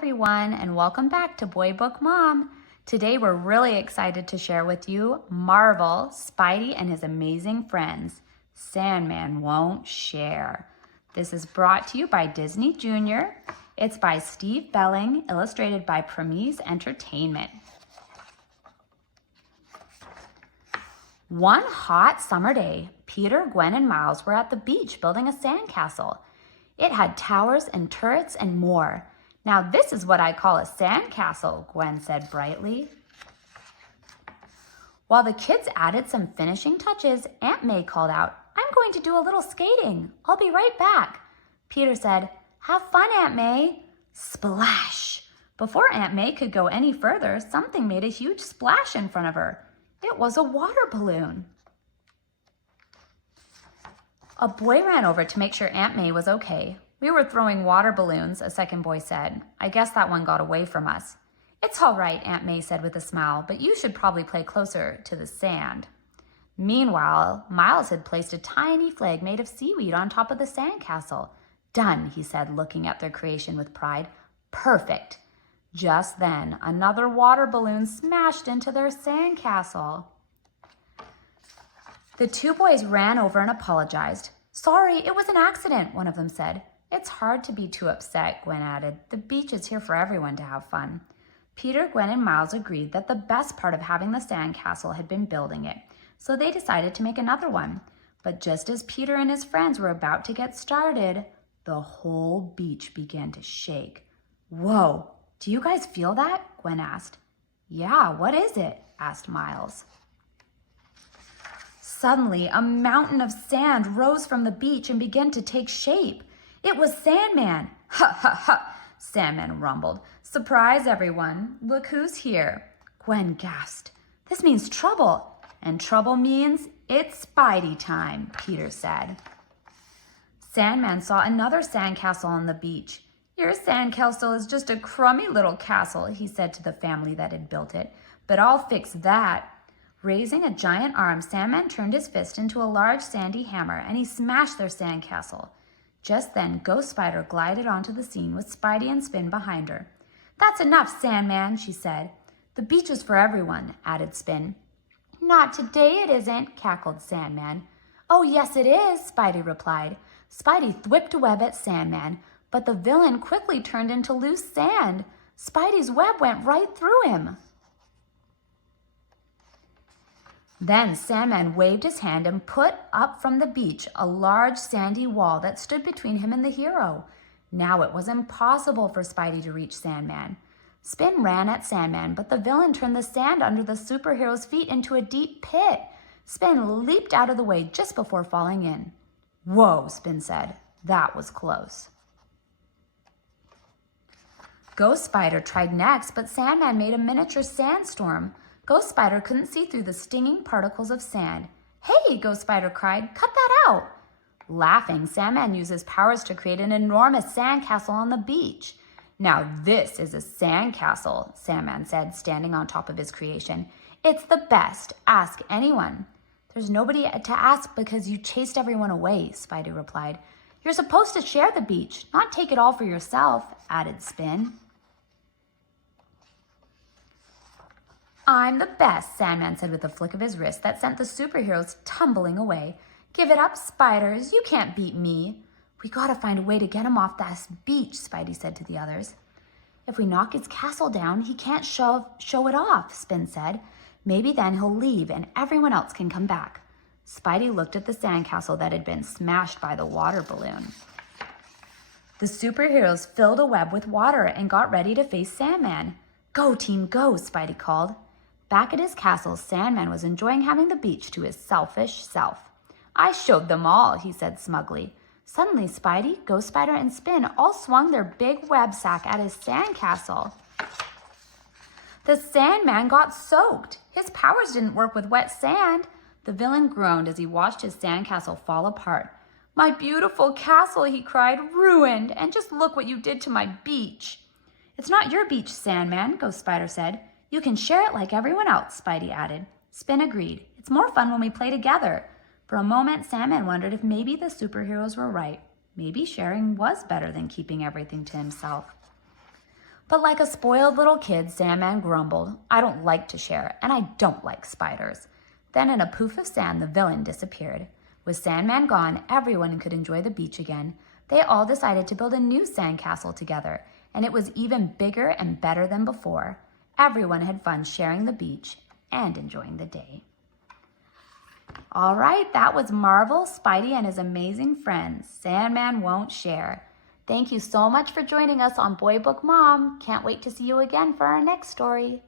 everyone, and welcome back to Boy Book Mom. Today we're really excited to share with you Marvel, Spidey, and his amazing friends. Sandman Won't Share. This is brought to you by Disney Junior. It's by Steve Belling, illustrated by Premise Entertainment. One hot summer day, Peter, Gwen, and Miles were at the beach building a sandcastle. It had towers and turrets and more. Now this is what I call a sandcastle, Gwen said brightly. While the kids added some finishing touches, Aunt May called out, "I'm going to do a little skating. I'll be right back." Peter said, "Have fun, Aunt May." Splash! Before Aunt May could go any further, something made a huge splash in front of her. It was a water balloon. A boy ran over to make sure Aunt May was okay. "We were throwing water balloons," a second boy said. "I guess that one got away from us." "It's all right," Aunt May said with a smile, "but you should probably play closer to the sand." Meanwhile, Miles had placed a tiny flag made of seaweed on top of the sandcastle. "Done," he said, looking at their creation with pride. "Perfect." Just then, another water balloon smashed into their sandcastle. The two boys ran over and apologized. "Sorry, it was an accident," one of them said. "It's hard to be too upset," Gwen added. "The beach is here for everyone to have fun." Peter, Gwen, and Miles agreed that the best part of having the sandcastle had been building it, so they decided to make another one. But just as Peter and his friends were about to get started, the whole beach began to shake. "Whoa, do you guys feel that?" Gwen asked. "Yeah, what is it?" asked Miles. Suddenly, a mountain of sand rose from the beach and began to take shape. It was Sandman. "Ha, ha, ha," Sandman rumbled. "Surprise, everyone. Look who's here." Gwen gasped. "This means trouble." "And trouble means it's Spidey time," Peter said. Sandman saw another sandcastle on the beach. "Your sandcastle is just a crummy little castle," he said to the family that had built it. "But I'll fix that." Raising a giant arm, Sandman turned his fist into a large sandy hammer, and he smashed their sandcastle. Just then, Ghost Spider glided onto the scene with Spidey and Spin behind her. "That's enough, Sandman," she said. "The beach is for everyone," added Spin. "Not today it isn't," cackled Sandman. "Oh, yes it is," Spidey replied. Spidey whipped a web at Sandman, but the villain quickly turned into loose sand. Spidey's web went right through him. Then Sandman waved his hand and put up from the beach a large sandy wall that stood between him and the hero. Now it was impossible for Spidey to reach Sandman. Spin ran at Sandman, but the villain turned the sand under the superhero's feet into a deep pit. Spin leaped out of the way just before falling in. "Whoa," Spin said. "That was close." Ghost Spider tried next, but Sandman made a miniature sandstorm. Ghost Spider couldn't see through the stinging particles of sand. "Hey," Ghost Spider cried, "cut that out." Laughing, Sandman used his powers to create an enormous sandcastle on the beach. "Now this is a sandcastle," Sandman said, standing on top of his creation. "It's the best. Ask anyone." "There's nobody to ask because you chased everyone away," Spidey replied. "You're supposed to share the beach, not take it all for yourself," added Spin. "I'm the best," Sandman said with a flick of his wrist that sent the superheroes tumbling away. "Give it up, spiders. You can't beat me." "We gotta find a way to get him off that beach," Spidey said to the others. "If we knock his castle down, he can't show it off," Spin said. "Maybe then he'll leave and everyone else can come back." Spidey looked at the sandcastle that had been smashed by the water balloon. The superheroes filled a web with water and got ready to face Sandman. "Go, team, go," Spidey called. Back at his castle, Sandman was enjoying having the beach to his selfish self. "I showed them all," he said smugly. Suddenly, Spidey, Ghost Spider, and Spin all swung their big web sack at his sandcastle. The Sandman got soaked. His powers didn't work with wet sand. The villain groaned as he watched his sandcastle fall apart. "My beautiful castle," he cried, "ruined, and just look what you did to my beach." "It's not your beach, Sandman," Ghost Spider said. "You can share it like everyone else," Spidey added. Spin agreed. "It's more fun when we play together." For a moment, Sandman wondered if maybe the superheroes were right. Maybe sharing was better than keeping everything to himself. But like a spoiled little kid, Sandman grumbled, "I don't like to share, and I don't like spiders." Then in a poof of sand, the villain disappeared. With Sandman gone, everyone could enjoy the beach again. They all decided to build a new sandcastle together, and it was even bigger and better than before. Everyone had fun sharing the beach and enjoying the day. All right, that was Marvel, Spidey, and his amazing friends. Sandman Won't Share. Thank you so much for joining us on Boy Book Mom. Can't wait to see you again for our next story.